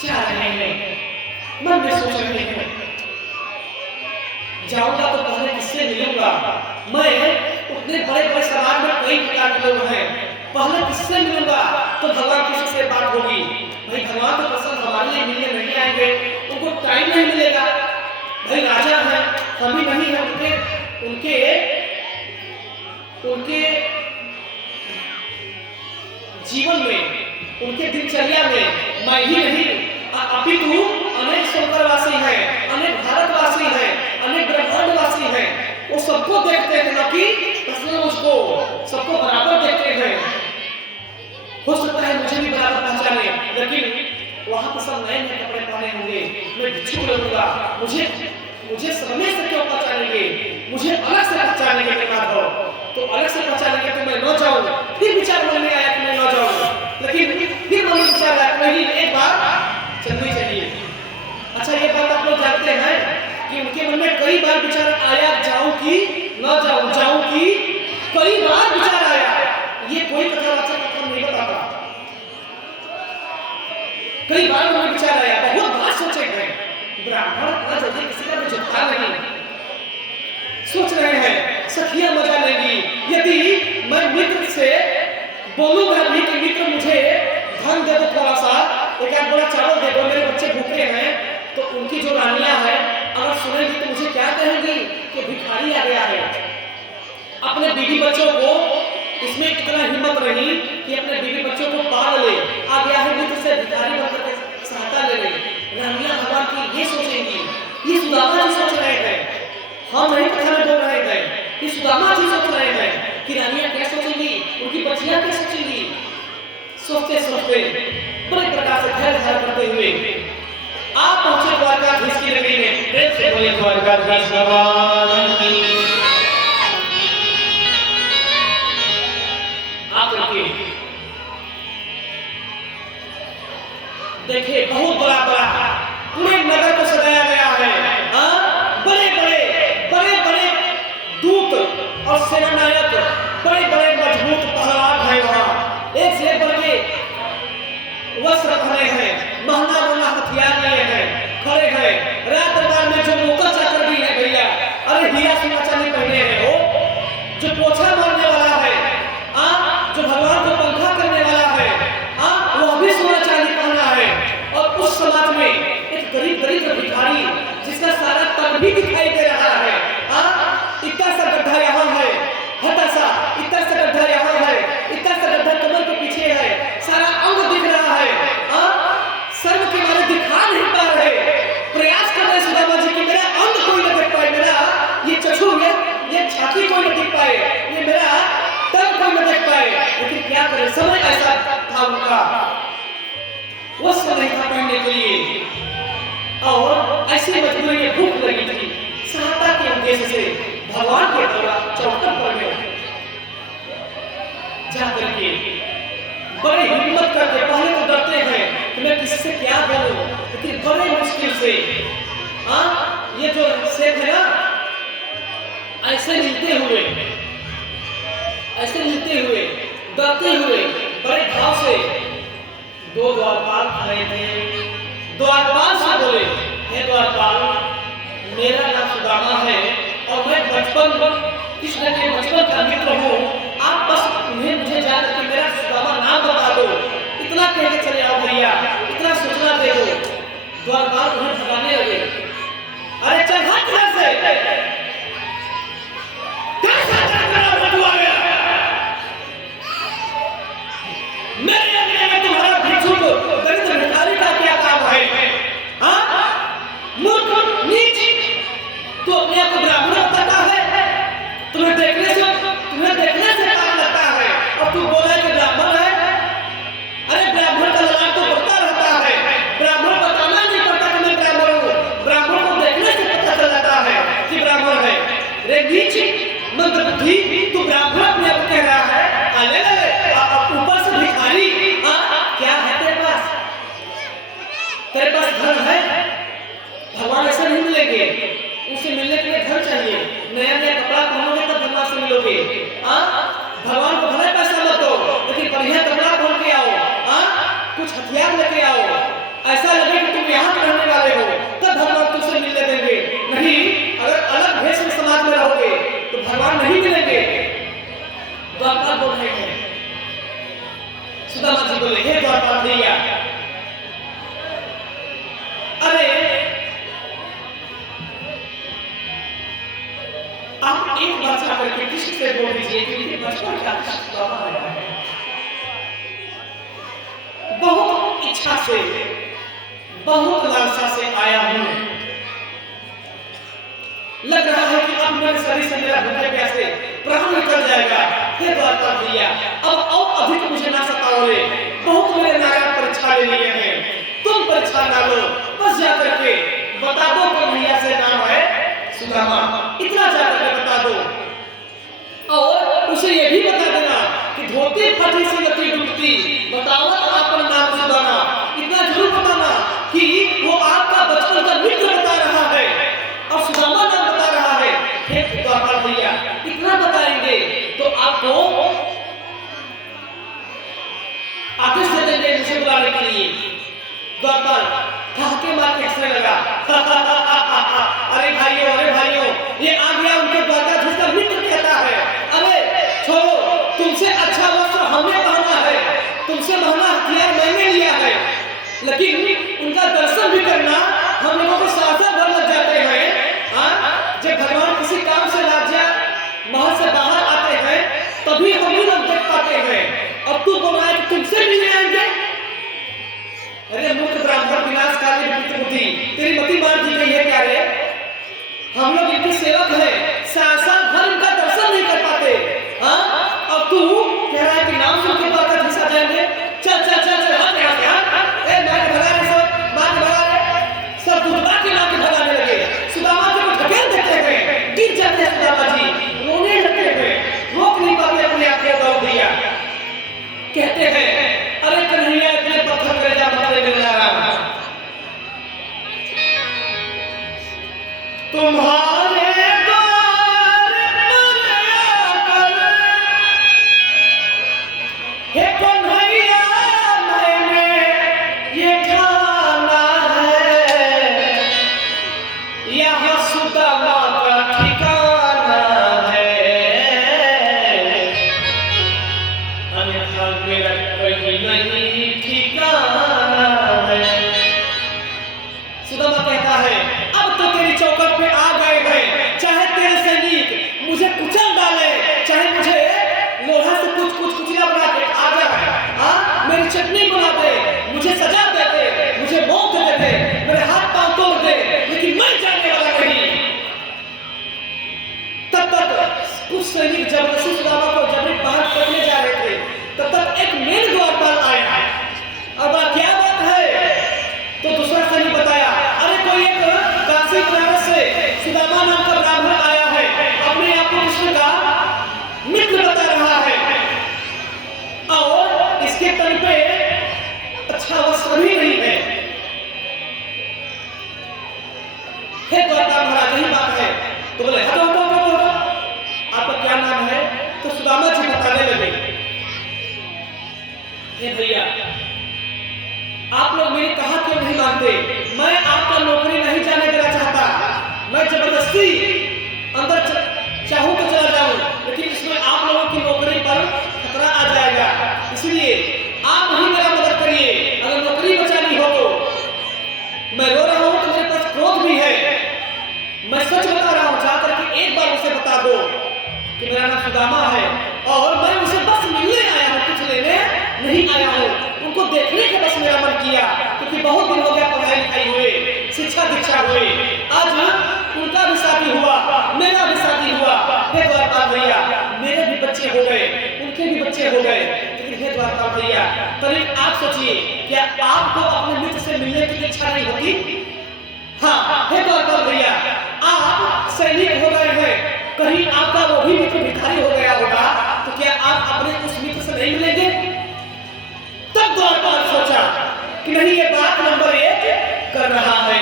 जा रहे हैं, मन में सोच रहे हैं जाऊंगा तो पहले किससे मिलूंगा। मैं उतने बड़े-बड़े समाज में कई प्रकार के लोग हैं, पहले किससे मिलूंगा तो भगवान किसी से बात होगी। भाई भगवान तो प्रसन्न हमारे लिए मिलने नहीं आएंगे, उनको टाइम नहीं मिलेगा। भाई राजा है, हम भी नहीं है, उनके उनके जीवन में, उनके दिनचर्या में मैं ही नहीं अपितु अनेक शंकरवासी हैं, अनेक भारतवासी हैं, अनेक ब्रह्मांडवासी हैं। वो सबको देखते हैं ना कि प्रश्न उसको सबको बराबर देखते हैं। हो सकता है मुझे भी बराबर पहचाने, लेकिन वहां पर सब नए नए कपड़े पहने होंगे, मैं भिक्षुक लगूंगा, मुझे समय से क्यों पहचानेंगे, मुझे अलग से पहचानेंगे के बाद हो तो अलग से पहचानेंगे तो मैं न जाऊं। फिर विचार मन में आया कि मैं न जाऊं, लेकिन फिर मन में विचार आया नहीं एक बार चलनी चाहिए। अच्छा ये बात आप लोग जानते हैं कि उनके मन में कई बार विचार आया जाऊं कि न जाऊं, जाऊं कि कई बार विचार आया। ये कोई कथावाचक कथन नहीं बताता, कई बार उन्हें विचार आया, बहुत बार सोचे गए ब्राह्मण का जल्दी किसी का झुकता नहीं। सोच रहे हैं सखियां मजा लेंगी यदि मैं मित्र से बोलूंगा भी कि मित्र मुझे धन दे दो, थोड़ा सा एक आध बड़ा चावल दे दो, मेरे बच्चे भूखे हैं, तो उनकी जो रानियां हैं अगर सुनेंगी तो मुझे क्या कहेंगी कि भिखारी आ गया है। अपने बीवी बच्चों को इसमें इतना हिम्मत रही कि अपने बीवी बच्चों को पाल ले, आ गया है मित्र से भिखारी बनकर के सहायता ले ले। रानियां भगवान की ये सोचेंगी, ये सुदामा जी सोच रहे हैं, हम नहीं कथा में बोल रहे थे कि सुदामा जी सोच रहे हैं कि रानियां क्या सोचेंगी, उनकी बच्चियां क्या सोचेंगी। सोचते सोचते बड़े प्रकार से धैर्य धारण करते हुए आप पहुंचे द्वारकाधीश की नगरी में। प्रेम से बोले द्वारकाधीश भगवान की। आकर के देखिए बहुत बड़ा पूरे नगर को सजाया गया है। बड़े दूत और सेनानायक, बड़े मजबूत पहलवान हैं वहां, एक से बढ़ के वस्त्र पहने हैं, महंगा हथियार लिए हैं, खड़े हैं। रात दरबार में जो नौकर चाकर भी है भैया, अरे हीरा सोना चांदी पहने हैं, वो जो पोछा मारने वाला है, जो भगवान को पंखा करने वाला है, वो भी सोना चांदी पहना है। और उस समाज में एक गरीब भिखारी जिसका सारा तन भी दिखाई दे रहा है, इतना सा गड्ढा यहाँ है, हटा सा इतना सा गड्ढा यहाँ है, इतना सा गड्ढा कमर के पीछे है, सारा अंग दिख रहा है, सर्व के मारे दिखा नहीं पा रहे, प्रयास कर रहे सुदामा जी कि मेरा अंग कोई न देख पाए, मेरा ये चक्षु ये छाती कोई न देख पाए, ये मेरा तन कोई न देख पाए। लेकिन क्या करें, समय ऐसा था उनका, वो समय था पढ़ने के लिए, और ऐसी मजबूरी में भूख लगी थी, सहायता के उद्देश्य से भगवान के चौखट पर गए। जाकर के बड़े हिम्मत करके, पहले तो डरते हैं कि मैं किससे क्या बोलूं, लेकिन बड़े मुश्किल से ये जो सेठ है ना, ऐसे मिलते हुए डरते हुए बड़े भाव से दो द्वारपाल खड़े थे। द्वारपाल से बोले, हे द्वारपाल, मेरा नाम सुदामा है और मैं कृष्ण के बचपन का मित्र हूँ, आप बस उन्हें मुझे जाकर के मेरा सुदामा नाम बता दो, इतना कह के चले आओ भैया, इतना सूचना दे दो। द्वारपाल उन्हें भगाने लगे, अरे चल हट यहाँ से, मेरे अंगने में तुम्हारा भिक्षुक दरिद्र भिखारी का क्या काम है? मूर्ख नीच, तू अपने आप को ब्राह्मण बताता है, तुम्हें देखने से काम लगता है, और तू बोला कि ब्राह्मण है। अरे ब्राह्मण का ललाट तो बढ़ता रहता है, ब्राह्मण बताना नहीं पड़ता कि मैं ब्राह्मण हूँ, ब्राह्मण को देखने से पता चल जाता है कि ब्राह्मण है। रे नीच मंदबुद्धि, तू ब्राह्मण अपने आप कह रहा है, ऊपर से भिखारी, क्या है तेरे पास? तेरे पास धन है? भगवान ऐसे नहीं मिलेंगे, उनसे मिलने के लिए धन चाहिए, नया कपड़ा पहनोगे तब भगवान से मिलोगे। भगवान को भले पैसा मत दो, लेकिन बढ़िया कपड़ा पहन के आओ, कुछ हथियार लेके आओ, ऐसा लगे सुदामा जी बोले, हे द्वारपाल भैया, अरे आप एक बार जाकर के कृष्ण से बोल दीजिए कि ये बचपन का सुदामा आया है। बहुत इच्छा से, बहुत लालसा से आया हूं। लग रहा है कि अब मेरे शरीर से मेरा भूखे प्यासे प्राण निकल जाएगा। हे द्वारपाल भैया, अब और अधिक मुझे ना सताओ रे। बहुत मेरे नारायण परीक्षा ले लिए हैं, तुम परीक्षा ना लो। बस जाकर के बता दो कि भैया से नाम है सुदामा, इतना जाकर के बता दो। और उसे ये भी बता देना कि धोती फटी सी गति डूबती, बताओ आपका नाम सुदामा। इतना जरूर बताना कि वो आपका बचपन का मित्र बता रहा है और सुदामा नाम बता रहा है। हे द्वारपाल भैया, इतना बताएंगे तो आपको आदेश दे देंगे मुझे बुलाने के लिए। द्वारपाल ठहाके मार के हंसने लगा। अरे भाइयों, ये आ गया उनके द्वारका जिसका मित्र कहता है। अरे छोड़ो, तुमसे अच्छा वस्त्र हमने पहना है, तुमसे महंगा हथियार मैंने लिया है, लेकिन उनका दर्शन भी करना हम लोगों को सासा भर लग जाते हैं। जब भगवान किसी काम से राज्य महल से बाहर आते हैं तभी हम ही लोग देख पाते हैं। अब तू बोल रहा है कि तुमसे मिलने आएंगे? अरे मूर्ख ब्राह्मण, विनाशकारी बुद्धि, तेरी मति मार दी गई है क्या रे? हम लोग इनके सेवक हैं, सासा भर इनका दर्शन नहीं कर पाते। अब तू कह रहा है कि नाम सुन के बात घिसा जाएंगे? चल चल चल चल, हाथ यहाँ से हाथ। ए मार के भगा रहे, सब भगा रहे, सब दुर्गा के नाम के भगाने लगे। सुदामा जी को ढकेल देते हैं, गिर जाते हैं सुदामा जी, रोने लगते हैं, रोक नहीं पाते अपने आप को। दौड़ दिया, कहते हैं अरे कन्हैया इतने पत्थर करे जा बता दे राम, तुम्हारे द्वार पर आकर हे कन्हैया मैंने ये ठाना है, यहाँ सुदामा का ठिकाना है, अन्यथा मेरा कहीं नहीं ठिकाना है। सुदामा कहता है अब तो तेरी चौकट पे आ गए हैं, चाहे तेरे सैनिक मुझे कुचल डाले, चाहे मुझे लोहा से कुछ कुचिया बना के आ जाए, मेरी चटनी बना दे, मुझे सजा दे दे, मुझे मौत दे दे, मेरे हाथ पांव तोड़ दे, लेकिन मैं जाने वाला नहीं। तब तक कुछ सैनिक जबरदस्ती सुदामा को जबरी बाहर करने जा रहे थे, तब तक एक मेन द्वारपाल आया। अब क्या बात है? तो दूसरा सैनिक बताया, अरे कोई एक काशी बनारस से सुदामा नाम का ब्राह्मण आया है, अपने आप को कृष्ण का मित्र बता रहा है और इसके तन पे अच्छा वस्त्र भी नहीं है। हे द्वारका महाराज, यही बात है। तो बोले हटो हटो हटो हटो, आपका क्या नाम है? तो सुदामा जी बताने लगे, हे भैया आप लोग मेरी कहा क्यों नहीं मानते? मैं आपका नौकरी नहीं जाने देना चाहता, मैं जबरदस्ती अंदर चाहूं तो चला जाऊं, लेकिन इसमें आप लोगों की नौकरी पर खतरा आ जाएगा, इसलिए आप ही मेरा मदद करिए। अगर नौकरी बचानी हो तो मैं रो रहा हूं तो मेरे पास क्रोध भी है, मैं सच बता रहा हूं, जाकर के एक बार उसे बता दो कि मेरा नाम सुदामा है और मैं उसे बस मिलने आया हूं, कुछ लेने नहीं आया हूं। उनको देखने का बस मेरा मन किया, क्योंकि बहुत दिन हो गया पढ़ाई लिखाई हुए, शिक्षा दीक्षा हुए, आज उनका भी शादी हुआ, मेरा भी शादी हुआ। हे द्वारपाल भैया, मेरे भी बच्चे हो गए, उनके भी बच्चे हो गए, लेकिन हे द्वारपाल भैया करीब आप सोचिए, क्या आपको अपने मित्र से मिलने की इच्छा नहीं होती? हाँ हे द्वारपाल भैया, आप सैनिक हो गए हैं, कहीं आपका वो भी मित्र भिखारी हो गया होगा, तो क्या आप अपने उस मित्र से नहीं मिलेंगे? तब द्वारपाल सोचा कि नहीं, ये बात नंबर 1 कर रहा है।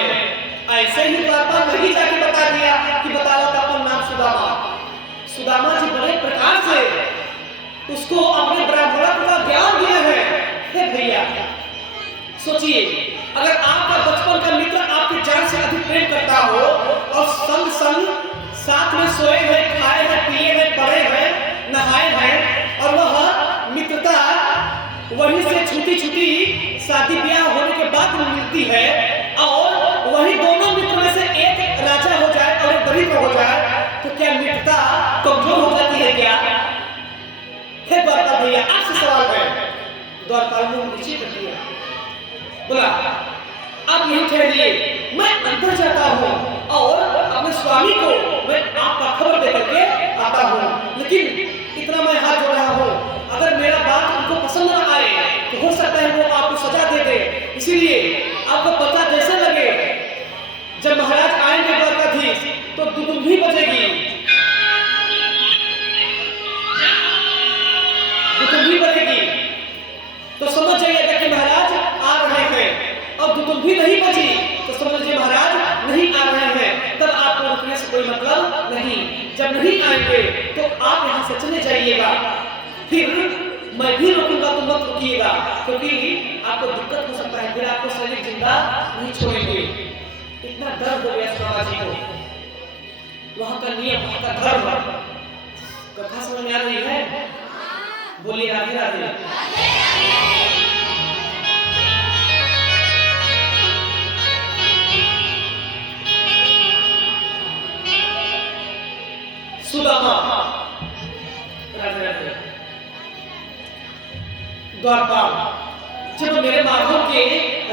ऐसे ही द्वारपाल नहीं जाके बता दिया कि बताओ आपका नाम सुदामा। सुदामा जी बड़े प्रकार से उसको अपने ब्राह्मणत्व का ज्ञान दिया है। हे भैया सोचिए, अगर आपका बचपन का मित्र आपकी जान से अधिक प्रेम करता हो और संग संग साथ में सोए हैं, खाए हैं, पिए हैं, पढ़े हैं, नहाए हैं, और वह मित्रता वहीं से छुट्टी शादी ब्याह होने के बाद मिलती है, और वही दोनों मित्र में से एक राजा हो जाए और एक गरीब हो जाए, तो क्या मित्रता कमजोर हो जाती है क्या? हे द्वारपाल भैया, आपसे सवाल है। द्वारपाल मुंह नीचे कर दिया, बोला आप यही ठहरिए, मैं अंदर जाता हूँ और अपने स्वामी को मैं आपका खबर दे करके आता हूँ। लेकिन इतना मैं हाथ जोड़ रहा हूँ, अगर मेरा बात उनको पसंद न आए तो हो सकता है वो आपको सजा दे दे। इसीलिए आपको पता जैसे लगे, जब महाराज आएंगे द्वारकाधीश तो दुदुम्भी बजेगी, दुदुम्भी बजेगी तो समझ जाइएगा कि महाराज आ रहे हैं, और दुदुम्भी नहीं बजी तो समझिए महाराज नहीं आ रहे हैं। तब आपको रुकने से कोई मतलब नहीं। जब नहीं आएंगे तो आप यहाँ से चले जाइएगा, फिर मैं भी रुकूंगा तो मत रुकिएगा, क्योंकि आपको दिक्कत हो सकता है, फिर आपको सैनिक जिंदा नहीं छोड़ेंगे। इतना दर्द हो गया सुदामा जी को, वहां का नियम, वहां का धर्म। कथा समझ में आ रही है? बोलिए राधे राधे। सुदामा राधे राधे। द्वारपाल जब मेरे माधव के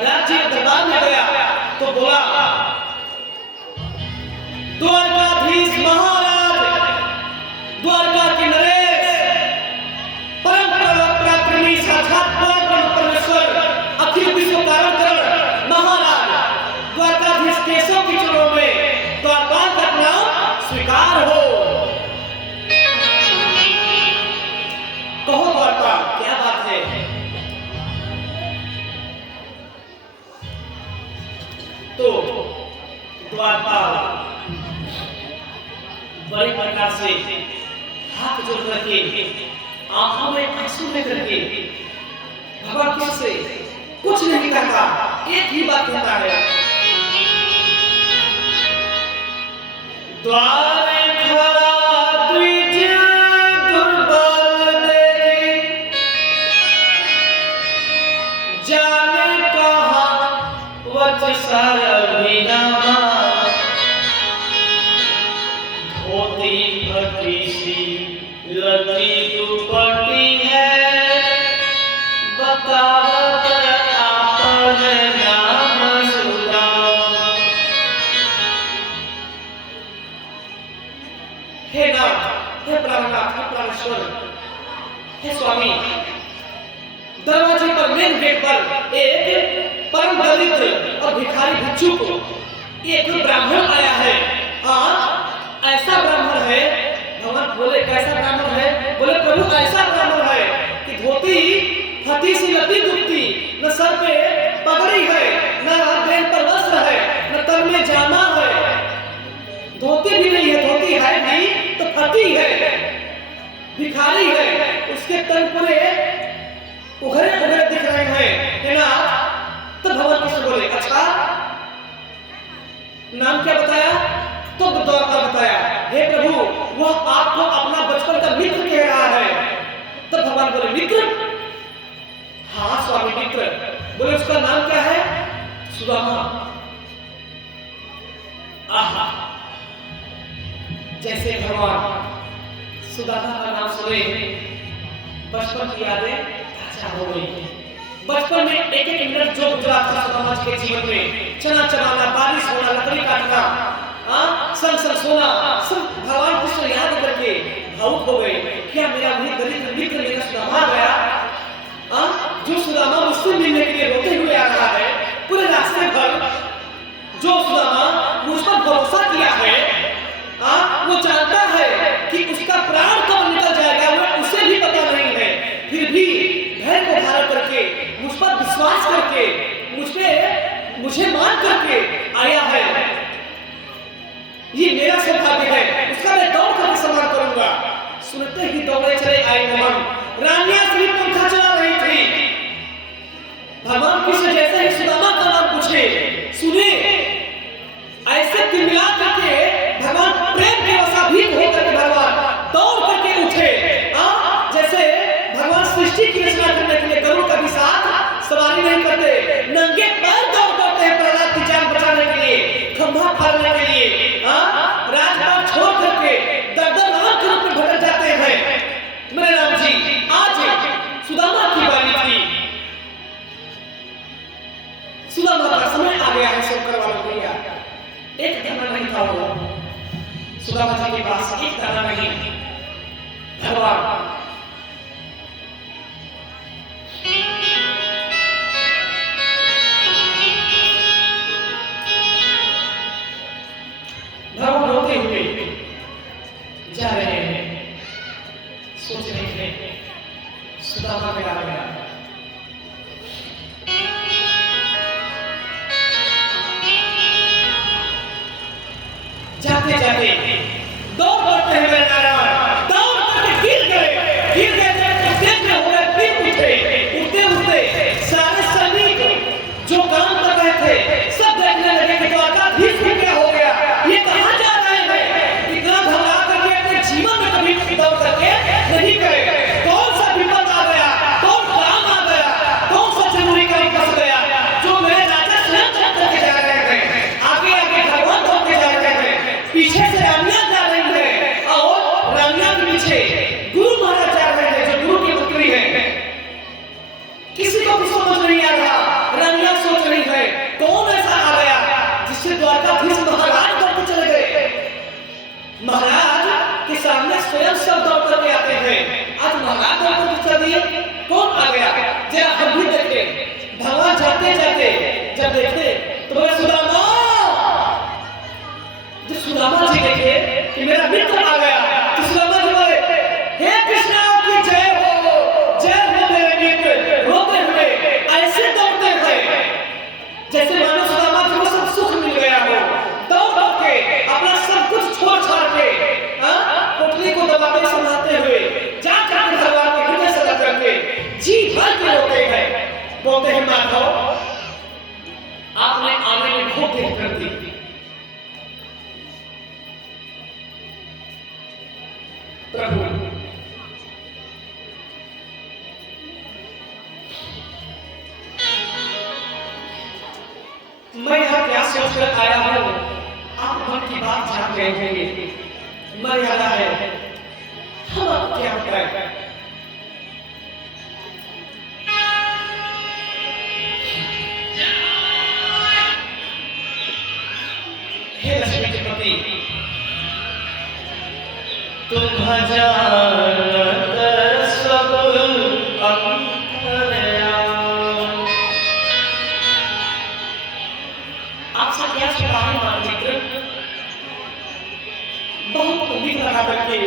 राज्य दरबार में गया तो बोला, द्वारकाधीश महाराज, द्वारका के नरेश, परम पराक्रमी साक्षात परमेश्वर, अखिल विश्व कारण महाराज द्वारकाधीश केशव के चरणों में द्वारपाल का नाम स्वीकार हो। कहो द्वारपाल, क्या बात है? तो द्वारपाल बड़े प्रकार से हाथ जोड़ करके, आंखों में आंसू लेकर के भगवान कृष्ण से कुछ नहीं कहता, एक ही बात कहता है, द्वार खड़ा द्विज दुर्बल देखे, जाने कहाँ वत्सल विनामा, धोती फटी सी लती दुपट्टी है, बतावत आपन नाम सुदामा। हे नाथ, हे प्राणनाथ, हे प्राणेश्वर, हे स्वामी, दरवाजे पर मेन गेट पर एक परम दरिद्र और भिखारी भिक्षु को एक ब्राह्मण आया है। हाँ, ऐसा ब्राह्मण है, भगवान बोले कैसा ब्राह्मण है? बोले प्रभु ऐसा ब्राह्मण है कि धोती फटी सी लती दुपटी, न सर पे पगड़ी है, न देह पर वस्त्र है, न तन में जामा है, धोती भी नहीं है, धोती है भी तो फटी है, भिखारी है, उसके तन पूरे उघरे उघरे दिख रहे हैं ना। तो भगवान कृष्ण बोले अच्छा नाम क्या बताया? तो द्वारपाल बताया, हे प्रभु वह आपको अपना बचपन का मित्र कह रहा है। तो भगवान बोले मित्र? हाँ स्वामी मित्र। बोले उसका नाम क्या है? सुदामा। आहा, जैसे भगवान सुदामा का नाम सुने बचपन की यादें ताजा हो गई। बचपन में एक एक मिनट जो गुजरा था सुदामा के जीवन में, चना चबाना, बारिश होना, लकड़ी काटना, संग संग सोना, सब भगवान कृष्ण याद करके भावुक हो गए। क्या मेरा भी दरिद्र मित्र मेरा सुदामा गया, जो सुदामा मुझसे मिलने के लिए रोते हुए आ रहा है, पूरे रास्ते भर जो सुदामा मुझ पर भरोसा किया है, वो जानता है कि उसका प्राण कब निकल जाएगा वो उसे भी पता नहीं है, फिर भी धैर्य को धारण करके, मुझ पर विश्वास करके, मुझे मान करके आया है। ये मेरा सौभाग्य है, उसका मैं दौड़ करके सम्मान करूंगा। सुनते ही दौड़े चले आए मोहन। रानियां सभी पंखा चला रही थी। भगवान कृष्ण जैसे ही सुदामा का नाम पूछे, सुने ऐसे तिलमिला करके भगवान प्रेम के वशाभीत होकर के भगवान दौड़ करके उठे, जैसे भगवान सृष्टि की रचना करने के लिए गरुड़ का भी साथ एक दाना नहीं था वो सुदामा जी के पास, एक दाना नहीं। भगवान भगवान रोते हुए जा रहे हैं, सोच रहे हैं सुदामा मेरा गया। जाते जाते दौड़ बढ़ते हुए नारायण दौड़ करके गिर गए देखने हो गए, फिर उठते उठते सारे सैनिक जो काम कर रहे थे सब देखने लगे कि द्वारकाधीश को क्या हो गया, ये कहां जा रहे हैं, इतना घबरा करके अपने जीवन में कभी दौड़ करके नहीं गए। कौन सा विपद आ गया, कौन काम आ गया, कौन सा जरूरी काम फंस गया जो मेरे राजा स्वयं करके जा रहे हैं। आगे आगे भगवान दौड़ के जा रहे हैं, पीछे से रानियां जा रही है और रानियां के पीछे गुरु महाराज जा रहे हैं जो गुरु की पुत्री है। किसी को कुछ समझ नहीं आ रहा, रानियां सोच रही है कौन ऐसा आ गया जिससे द्वारकाधीश महाराज दौड़ के चले गए। महाराज के सामने स्वयं सब दौड़ करके आते हैं, आज महाराज दौड़ करके चल दिए, कौन आ गया जरा हम भी देखे। भगवान जाते जाते जब देखते तो बोले सुदामा, जब सुदामा जी देखे कि मेरा मित्र आ गया तो सुदामा जी बोले हे कृष्ण आपकी जय हो मेरे मित्र। रोते हुए ऐसे दौड़ते हुए जैसे मानो सुदामा जी को सब सुख मिल गया हो, दौड़ के अपना सब कुछ छोड़ छाड़ के पोटली को दबाते संभालते हुए जा करके भगवान के हृदय से लग करके जी भर के रोते हैं, बोलते हैं माधव आपने आने में बहुत देर कर दी। प्रभु मैं यहाँ क्या सोचकर आया हूँ, आप मन की बात जान गए होंगे। मर्यादा है, हम आप क्या करें। हे लक्ष्मी के पति तुम जानत सब आपसे क्या छुपाए मान मित्र, बहुत उम्मीद लगा करके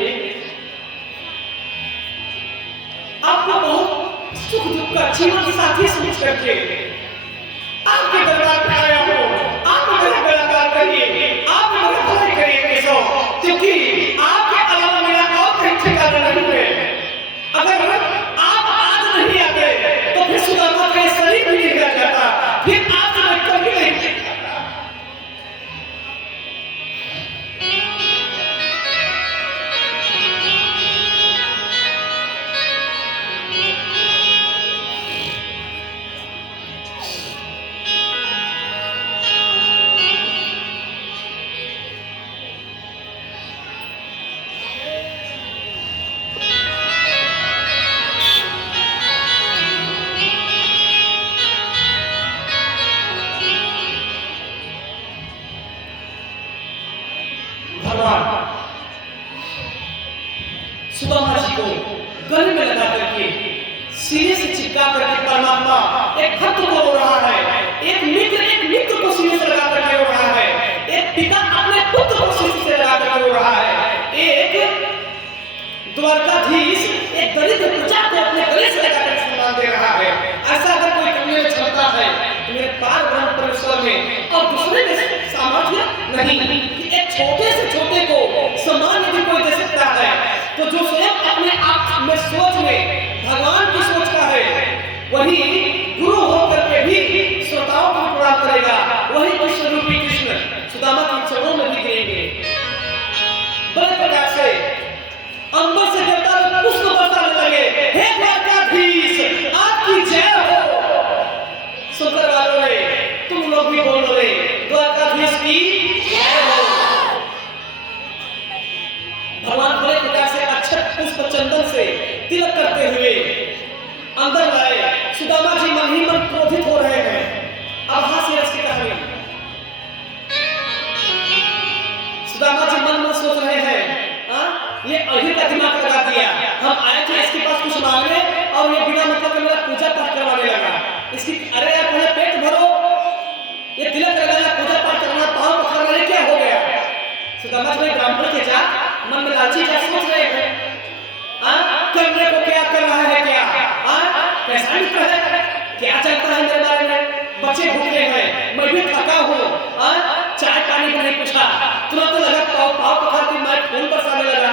आपको बहुत सुख दुख का जीवन साथी समझ करके आपके दरबार में आया हूँ। आप मेरा बलिदान करिए, आप मेरा भलाई करिए केशव, क्योंकि आपके अलावा मेरा और कहीं ठिकाना नहीं है। अगर आप आज नहीं आते तो फिर सुदामा का शरीर भी गिर जाता, फिर आप मैं कभी नहीं। सुदामा जी को गले में लगा करके सीने से चिपका करके परमात्मा एक भक्त को रो रहा है, एक मित्र को सीने से लगा करके रो रहा है, एक पिता अपने पुत्र को सीने से लगा करके रो रहा है, एक द्वारकाधीश एक दरिद्र प्रजा को अपने गले से लगा करके सम्मान दे रहा है। ऐसा अगर कोई करने में क्षमता है तो मेरे पार ब्रह्म परमेश्वर में और दूसरे में सामर्थ्य नहीं। एक छोटे से छोटे को सम्मान यदि कोई दे सकता है तो जो स्वयं अपने आप में सोच में भगवान की सोच का है वही गुरु होकर के भी श्रोताओं को प्रणाम करेगा, वही कृष्ण रूपी कृष्ण सुदामा के चरणों में भी गिरेंगे। बड़े प्रकार से अंबर से देवता लोग पुष्प बरसाने लगे, हे द्वारकाधीश आपकी जय हो। सुंदर वालों ने तुम लोग भी बोल रहे द्वारकाधीश की जय हो। भगवान बड़े प्रकार से अक्षत पुष्प चंदन से तिलक करते हुए अंदर लाए। सुदामा जी मन ही मन क्रोधित हो रहे हैं। अब हास्य रस की कहानी। का दिमाग लगा दिया। हम आए थे इसके पास कुछ मांगने और ये बिना मतलब के मेरा पूजा पाठ करवाने लगा। इसकी अरे यार पहले पेट भरो, ये तिलक लगाना, पूजा पाठ करना, पाँव पखारना, ये क्या हो गया? सुदामा जी ब्राह्मण के जात मन में लालची क्या सोच रहे हैं? करने को क्या कर रहा है क्या? कैसा मित्र है? क्या चाहता है मेरे बारे में? बच्चे भूखे हैं, मैं भी थका हूँ, चाय पानी को नहीं पूछा, तुरंत लगा पाँव पखार के मैं खून बरसाने लगा।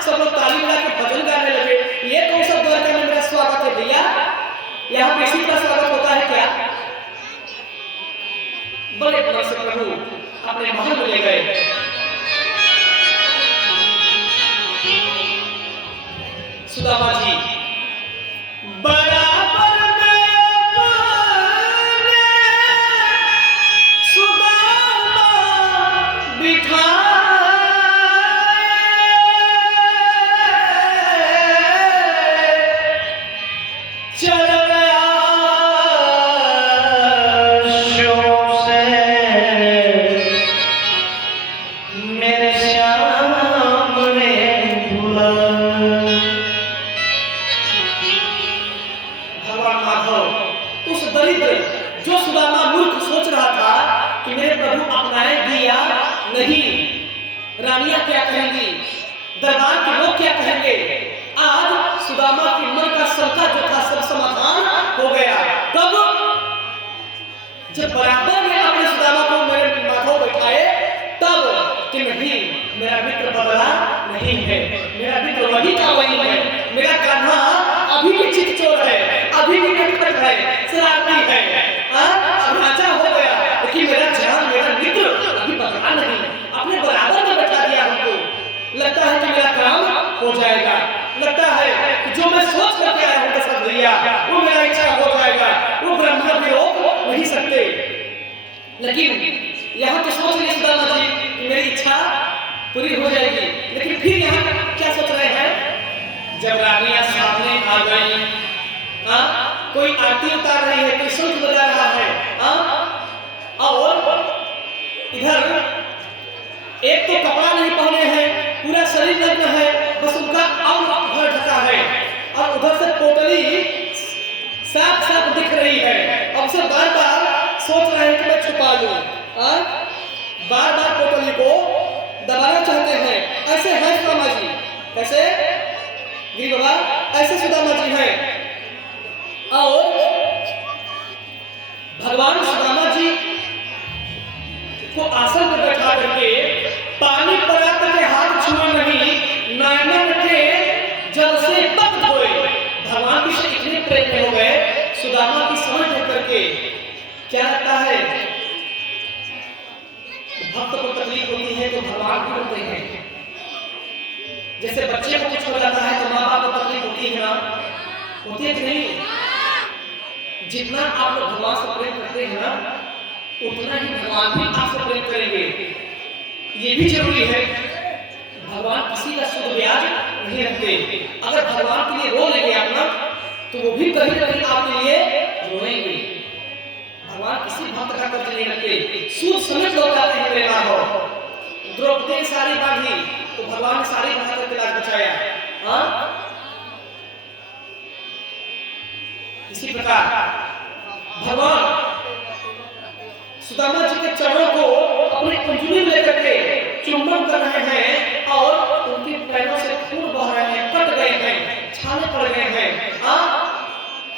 सब लोग ताली बजा के भजन गाने लगे। ये कौन सा द्वारका में मेरा स्वागत है भैया? यहाँ पे इसी का स्वागत होता है क्या? बड़े प्यार से प्रभु अपने महल में ले गए। सुदामा जी बराबर में अपने सुदामा बिठाए, चरण आशों से मेरे श्याम ने बुलाए। उस दरिद्र जो सुदामा मूर्ख सोच रहा था कि मेरे प्रभु अपनाएंगे या नहीं, रानियां क्या कहेंगी, दरबार के लोग क्या कहेंगे, आज सुदामा के मन का शंका जो था सब समाधान हो गया। तब जब बराबर में अपने सुदामा को मेरे माथों बैठाए, तब कि नहीं, मेरा मित्र बदला नहीं है, मेरा मित्र वही का वही है, मेरा कान्हा अभी भी चित चोर है, अभी भी नटखट है, शरारती है, अब राजा हो गया, लेकिन मेरा जान, मेरा मित्र अभी बदला नहीं। अपने बराबर में बैठा दिया हमको। लगता है कि मेरा काम हो जाएगा, लगता है कि जो मैं सोच करके आया हूँ दशरथ भैया, वो मेरा इच्छा हो जाएगा, वो ब्रह्मा भी रोक नहीं सकते। लेकिन यहाँ तो सोच रही सुदामा जी कि मेरी इच्छा पूरी हो जाएगी, लेकिन फिर यहाँ क्या सोच रहे हैं? जब रानियां सामने आ गई, कोई आरती उतार रही है, कोई शंख बजा रहा है, और इधर एक तो कपड़ा नहीं पहने हैं, पूरा शरीर नग्न है, बस उनका अंग भर ढका है, और उधर से पोटली साफ साफ दिख रही है। अब से बार बार सोच रहे हैं कि मैं छुपा लूं, बार बार पोटली को दबाना चाहते हैं। ऐसे है सुदामा जी, कैसे गिरी बाबा, ऐसे सुदामा जी हैं। और भगवान सुदामा जी को आसन पर बैठा करके पानी पड़ा के हाथ छुए नहीं, नयन के जल से तप धोए। भगवान की से इतने प्रेम में हो गए, सुदामा की समझ देख करके क्या लगता है, भक्त को तकलीफ होती है तो भगवान भी होते हैं। जैसे बच्चे को कुछ हो जाता है तो माँ बाप को तकलीफ होती है ना, होती है कि नहीं? जितना आप लोग भगवान से प्रेम करते हैं ना, उतना ही भगवान भी आपसे प्रेम करेंगे। ये भी जरूरी है, भगवान किसी का शुद्ध ब्याज नहीं रखते। अगर भगवान के लिए रो लेंगे आप ना, तो वो भी कहीं ना कहीं आपके लिए रोएंगे। भगवान किसी भक्त का कर्ज नहीं रखते, सूद समेत लौट जाते हैं मेरे माधव। द्रौपदी की साड़ी बांधी तो भगवान ने साड़ी बना करके लाज बचाया। इसी प्रकार भगवान सुदामा जी के चरणों को अपनी अंजुली में लेकर के चुंबन कर रहे हैं, और उनके पैरों से खून बह रहे हैं, कट गए हैं, छाले पड़ गए हैं।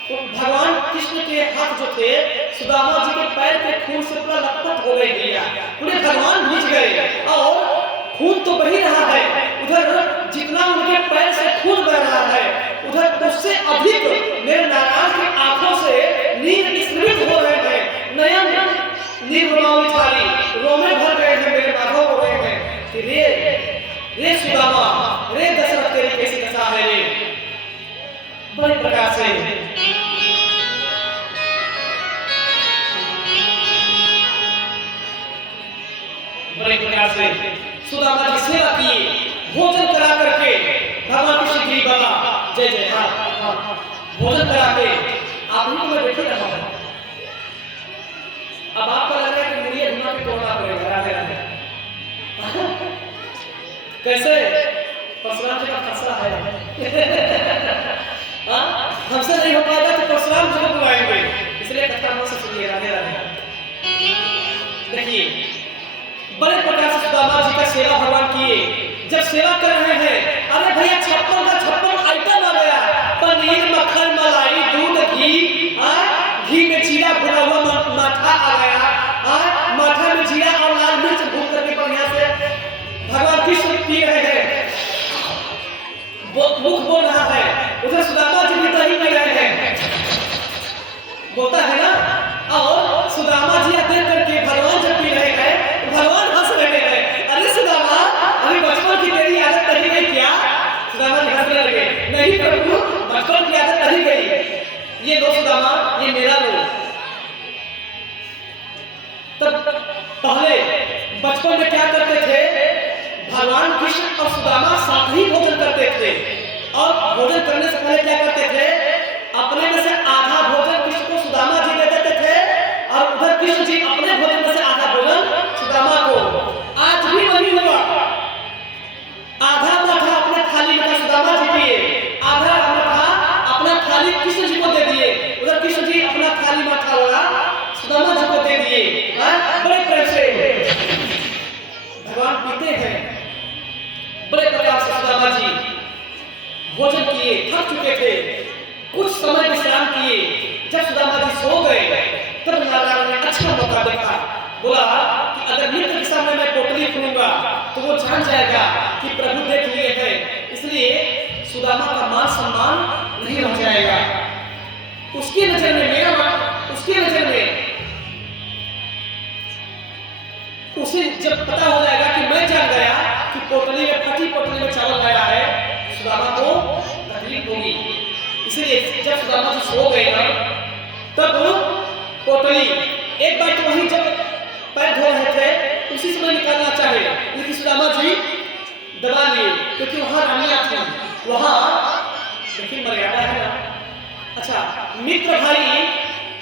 तो भगवान कृष्ण के हाथ जो थे सुदामा जी के पैर के खून से पूरा लथपथ हो गए भैया, पूरे भगवान भीज गए, और खून तो बह रहा है, उधर जितना उनके पैर से खून बह रहा है, उधर उससे अधिक मेरे नारायण की आंखों से नीर स्फुरित हो रहे हैं, नयन नीर रोमांचकारी रोमे भर गए हैं, मेरे माधव हो गए हैं कि रे सुदामा, रे दशरथ तेरी कैसी दशा है रे। बड़े प्रकार से सुदामा जी सेवा किए, भोजन करा करके भगवान की श्री बाबा जय जय भोजन करा के आप ही को मैं बैठे रहा हूं। अब आपको लग रहा है कि मुड़िया धुना पे तोड़ना पड़ेगा, राधे राधे। कैसे परशुराम जी का फंसा है। हाँ, हमसे नहीं हो पाएगा तो परशुराम जी को बुलाएंगे, इसलिए कथा मन से सुनिए। राधे राधे। देखिए बड़े प्रकार से सुदामा जी का सेवा भगवान किए। जब सेवा कर रहे हैं, अरे भैया 56 का 56 आइटम आ गया, पनीर, मक्खन, मलाई, दूध, घी में जीरा भुना हुआ माठा आ गया, माठा में जीरा और लाल मिर्च भून करके बढ़िया से भगवान कृष्ण पी रहे हैं, मुख बोल रहा है, उधर सुदामा जी भी दही पी रहे हैं, बोलता है ना। और सुदामा जी देख करके भगवान जब पी रहे हैं, भगवान हंस रहे हैं, अरे सुदामा अभी बचपन की तेरी आदत नहीं गई क्या? सुदामा जी हंसने लगे, नहीं प्रभु बचपन की आदत नहीं गई, ये लो सुदामा, ये मेरा लो। तब पहले बचपन में क्या करते थे, भगवान कृष्ण और सुदामा साथ ही भोजन करते थे, और भोजन करने से पहले क्या करते थे, अपने में से आधा भोजन कृष्ण को सुदामा जी दे देते थे, और उधर कृष्ण जी अपने भोजन में से आधा भोजन सुदामा को। आज भी वही हुआ, आधा माठा अपने थाली में सुदामा जी पिए, आधा माठा अपना थाली कृष्ण जी को दे दिए, उधर कृष्ण जी अपना थाली माठा वाला सुदामा जी को दे दिए। बड़े प्रेम से भगवान पीते हैं। बड़े प्रकार से सुदामा जी भोजन किए, थक चुके थे, कुछ समय विश्राम किए। जब सुदामा जी सो गए, तब नारायण ने अच्छा मौका देखा, बोला कि अगर मित्र के सामने मैं पोटली खोलूंगा तो वो जान जाएगा कि प्रभु देख लिए हैं, इसलिए सुदामा का मान सम्मान नहीं रह जाएगा। उसकी नजर में मेरा मान, उसकी नजर में उसे जब पता हो जाएगा कि मैं जान गया कि पोटली में, फटी पोटली में चावल लाया है, सुदामा को तकलीफ होगी। इसलिए जब सुदामा जी सो गए ना, तब पोटली एक बार तो वहीं जब पैर धो रहे थे उसी समय निकालना चाहे, लेकिन सुदामा जी दबा लिए, क्योंकि वहां रानियां थी, वहां देखिए मर्यादा है ना। अच्छा मित्र भाई,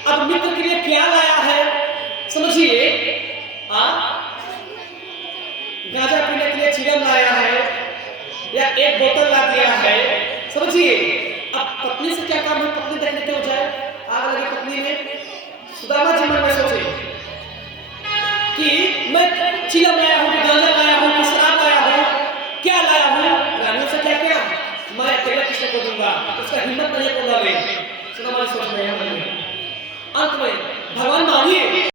अब मित्र के लिए क्या लाया है समझिए, गांजा पीने के लिए चिलम लाया है या एक बोतल ला दिया है, समझिए। अब पत्नी से क्या काम है, पत्नी देखने के हो जाए, आग लगी पत्नी में। सुदामा जी मन में सोचे कि मैं चिलम लाया हूं, गांजा लाया हूं, शराब लाया हूं, क्या लाया हूं, रानियों से क्या क्या मैं अकेला किसी को दूंगा, उसका हिम्मत नहीं होगा। सुदामा जी सोच रहे हैं, अंत में भगवान मानिए